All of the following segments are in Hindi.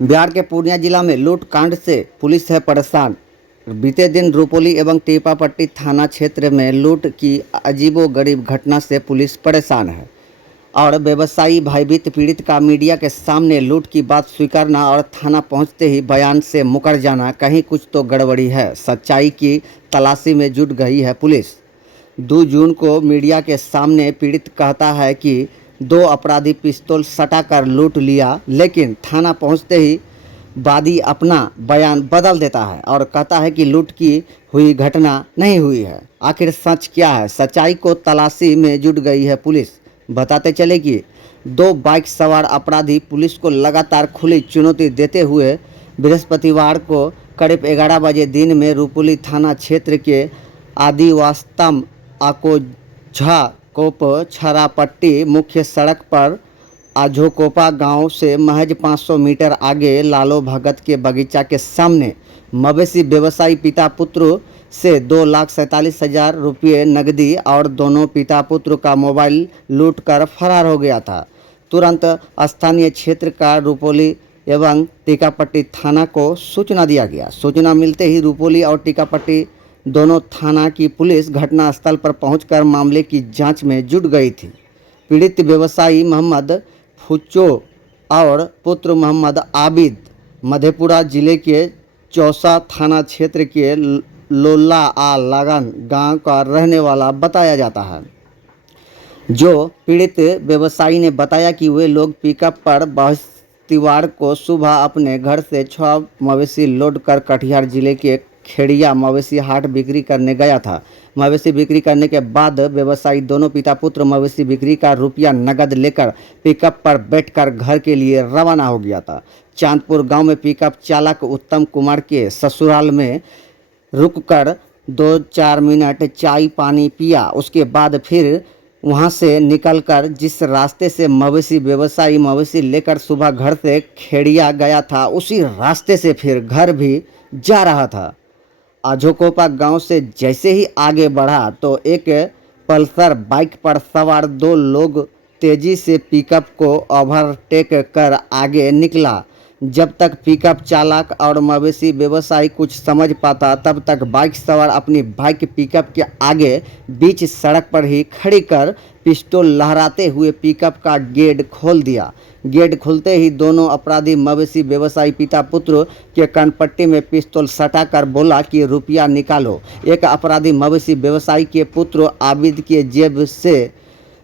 बिहार के पूर्णिया जिला में लूट कांड से पुलिस है परेशान। बीते दिन रुपौली एवं टीपापट्टी थाना क्षेत्र में लूट की अजीबोगरीब घटना से पुलिस परेशान है और व्यवसायी भयभीत पीड़ित का मीडिया के सामने लूट की बात स्वीकारना और थाना पहुंचते ही बयान से मुकर जाना, कहीं कुछ तो गड़बड़ी है। सच्चाई की तलाशी में जुट गई है पुलिस। 2 जून को मीडिया के सामने पीड़ित कहता है कि 2 अपराधी पिस्तौल सटाकर लूट लिया, लेकिन थाना पहुंचते ही वादी अपना बयान बदल देता है और कहता है कि लूट की हुई घटना नहीं हुई है। आखिर सच क्या है? सच्चाई को तलाशी में जुट गई है पुलिस। बताते चले कि 2 बाइक सवार अपराधी पुलिस को लगातार खुली चुनौती देते हुए बृहस्पतिवार को करीब 11 बजे दिन में रुपौली थाना क्षेत्र के आदिवास्तम आकोझा कोप छरापट्टी मुख्य सड़क पर आझोकोपा गांव से महज 500 मीटर आगे लालो भगत के बगीचा के सामने मवेशी व्यवसायी पिता पुत्र से 2,47,000 रुपये नकदी और दोनों पिता पुत्र का मोबाइल लूटकर फरार हो गया था। तुरंत स्थानीय क्षेत्र का रुपौली एवं टीकापट्टी थाना को सूचना दिया गया। सूचना मिलते ही रुपौली और टीकापट्टी दोनों थाना की पुलिस घटनास्थल पर पहुंचकर मामले की जांच में जुट गई थी। पीड़ित व्यवसायी मोहम्मद फुच्चो और पुत्र मोहम्मद आबिद मधेपुरा जिले के चौसा थाना क्षेत्र के लोला आ लगन गांव का रहने वाला बताया जाता है। जो पीड़ित व्यवसायी ने बताया कि वे लोग पिकअप पर बृहस्पतिवार को सुबह अपने घर से 6 मवेशी लोड कर कटिहार जिले के खेड़िया मवेशी हाट बिक्री करने गया था। मवेशी बिक्री करने के बाद व्यवसायी दोनों पिता पुत्र मवेशी बिक्री का रुपया नगद लेकर पिकअप पर बैठकर घर के लिए रवाना हो गया था। चांदपुर गांव में पिकअप चालक उत्तम कुमार के ससुराल में रुककर 2-4 मिनट चाय पानी पिया। उसके बाद फिर वहां से निकलकर जिस रास्ते से मवेशी व्यवसायी मवेशी लेकर सुबह घर से खेड़िया गया था, उसी रास्ते से फिर घर भी जा रहा था। आझोकोपा गांव से जैसे ही आगे बढ़ा तो एक पल्सर बाइक पर सवार 2 लोग तेजी से पिकअप को ओवरटेक कर आगे निकला। जब तक पिकअप चालक और मवेशी व्यवसायी कुछ समझ पाता, तब तक बाइक सवार अपनी बाइक पिकअप के आगे बीच सड़क पर ही खड़ी कर पिस्तौल लहराते हुए पिकअप का गेट खोल दिया। गेट खुलते ही दोनों अपराधी मवेशी व्यवसायी पिता पुत्र के कनपट्टी में पिस्तौल सटाकर बोला कि रुपया निकालो। एक अपराधी मवेशी व्यवसायी के पुत्र आबिद के जेब से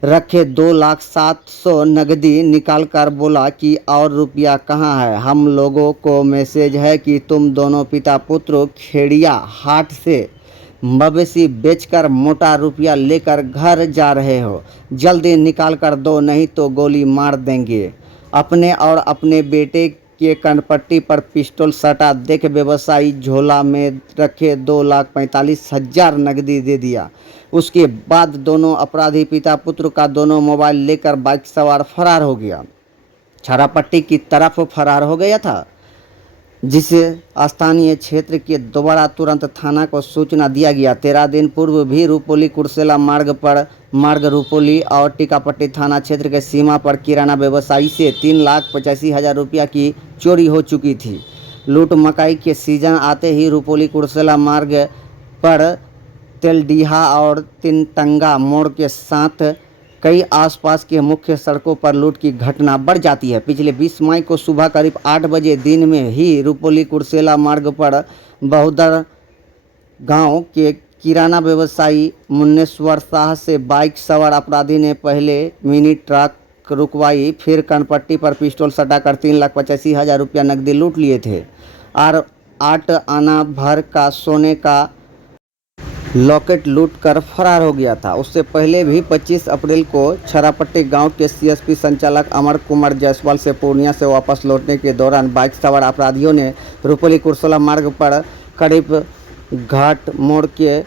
रखे 2,07,000 नकदी निकालकर बोला कि और रुपया कहाँ है? हम लोगों को मैसेज है कि तुम दोनों पिता पुत्र खेड़िया हाट से मवेशी बेचकर मोटा रुपया लेकर घर जा रहे हो। जल्दी निकाल कर दो, नहीं तो गोली मार देंगे। अपने और अपने बेटे के कनपट्टी पर पिस्तौल सटा देख व्यवसायी झोला में रखे 2,45,000 नकदी दे दिया। उसके बाद दोनों अपराधी पिता पुत्र का दोनों मोबाइल लेकर बाइक सवार फरार हो गया। छरापट्टी की तरफ फरार हो गया था, जिसे स्थानीय क्षेत्र के दोबारा तुरंत थाना को सूचना दिया गया। 13 दिन पूर्व भी रुपौली कुर्सेला मार्ग रुपौली और टीकापट्टी थाना क्षेत्र के सीमा पर किराना व्यवसायी से 3,85,000 रुपया की चोरी हो चुकी थी। लूट मकई के सीजन आते ही रुपौली कुर्सेला मार्ग पर तेलडीहा और तिनटंगा मोड़ के साथ कई आसपास के मुख्य सड़कों पर लूट की घटना बढ़ जाती है। पिछले 20 मई को सुबह करीब 8 बजे दिन में ही रुपौली कुर्सेला मार्ग पर बहुदर गांव के किराना व्यवसायी मुन्नेश्वर शाह से बाइक सवार अपराधी ने पहले मिनी ट्रक रुकवाई, फिर कनपट्टी पर पिस्तौल सटाकर 3,85,000 रुपया नकदी लूट लिए थे और 8 आना भर का सोने का लॉकेट लूट कर फरार हो गया था। उससे पहले भी 25 अप्रैल को छरापट्टी गांव के सीएसपी संचालक अमर कुमार जायसवाल से पूर्णिया से वापस लौटने के दौरान बाइक सवार अपराधियों ने रुपौली कुर्सेला मार्ग पर करीब घाट मोड़ के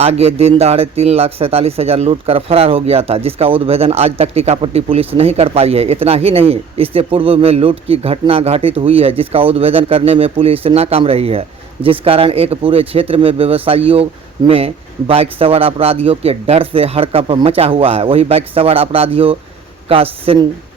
आगे दिन दहाड़े 3,47,000 लूट कर फरार हो गया था, जिसका उद्भेदन आज तक टीकापट्टी पुलिस नहीं कर पाई है। इतना ही नहीं, इससे पूर्व में लूट की घटना घटित हुई है, जिसका उद्भेदन करने में पुलिस नाकाम रही है, जिस कारण एक पूरे क्षेत्र में व्यवसायियों में बाइक सवार अपराधियों के डर से हड़कंप मचा हुआ है। वही बाइक सवार अपराधियों का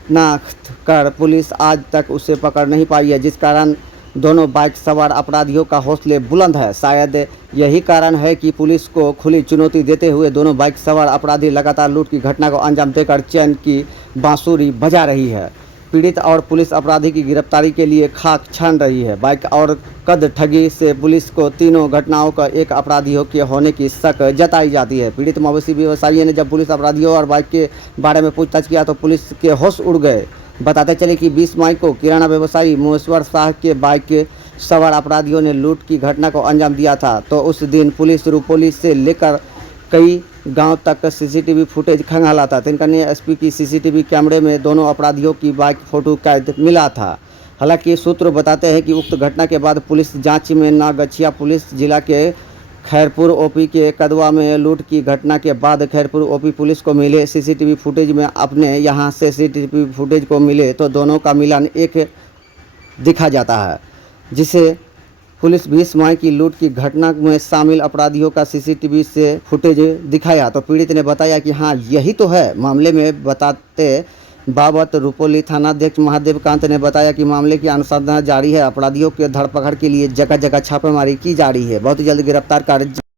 शिनाख्त कर पुलिस आज तक उसे पकड़ नहीं पाई है, जिस कारण दोनों बाइक सवार अपराधियों का हौसले बुलंद है। शायद यही कारण है कि पुलिस को खुली चुनौती देते हुए दोनों बाइक सवार अपराधी लगातार लूट की घटना को अंजाम देकर चैन की बांसुरी बजा रही है। पीड़ित और पुलिस अपराधी की गिरफ्तारी के लिए खाक छान रही है। बाइक और कद ठगी से पुलिस को तीनों घटनाओं का एक अपराधियों के होने की शक जताई जाती है। पीड़ित मवेशी व्यवसायी ने जब पुलिस अपराधियों और बाइक के बारे में पूछताछ किया तो पुलिस के होश उड़ गए। बताते चले कि 20 मई को किराना व्यवसायी मुश्वर शाह के बाइक सवार अपराधियों ने लूट की घटना को अंजाम दिया था। तो उस दिन पुलिस रुपोली से लेकर कई गांव तक सीसीटीवी फुटेज खंगाला था। तिनकनी एसपी की सीसीटीवी कैमरे में दोनों अपराधियों की बाइक फोटो कैद मिला था। हालांकि सूत्र बताते हैं कि उक्त घटना के बाद पुलिस जांच में नागछिया पुलिस जिला के खैरपुर ओपी के कदवा में लूट की घटना के बाद खैरपुर ओपी पुलिस को मिले सीसीटीवी फुटेज में अपने यहाँ से सीसीटीवी फुटेज को मिले तो दोनों का मिलान एक दिखा जाता है, जिसे पुलिस 20 मई की लूट की घटना में शामिल अपराधियों का सीसीटीवी से फुटेज दिखाया तो पीड़ित ने बताया कि हाँ यही तो है। मामले में बताते बाबत रुपोली थानाध्यक्ष महादेव कांत ने बताया कि मामले की अनुसंधान जारी है। अपराधियों के धरपकड़ के लिए जगह जगह छापेमारी की जा रही है। बहुत जल्द गिरफ्तार कर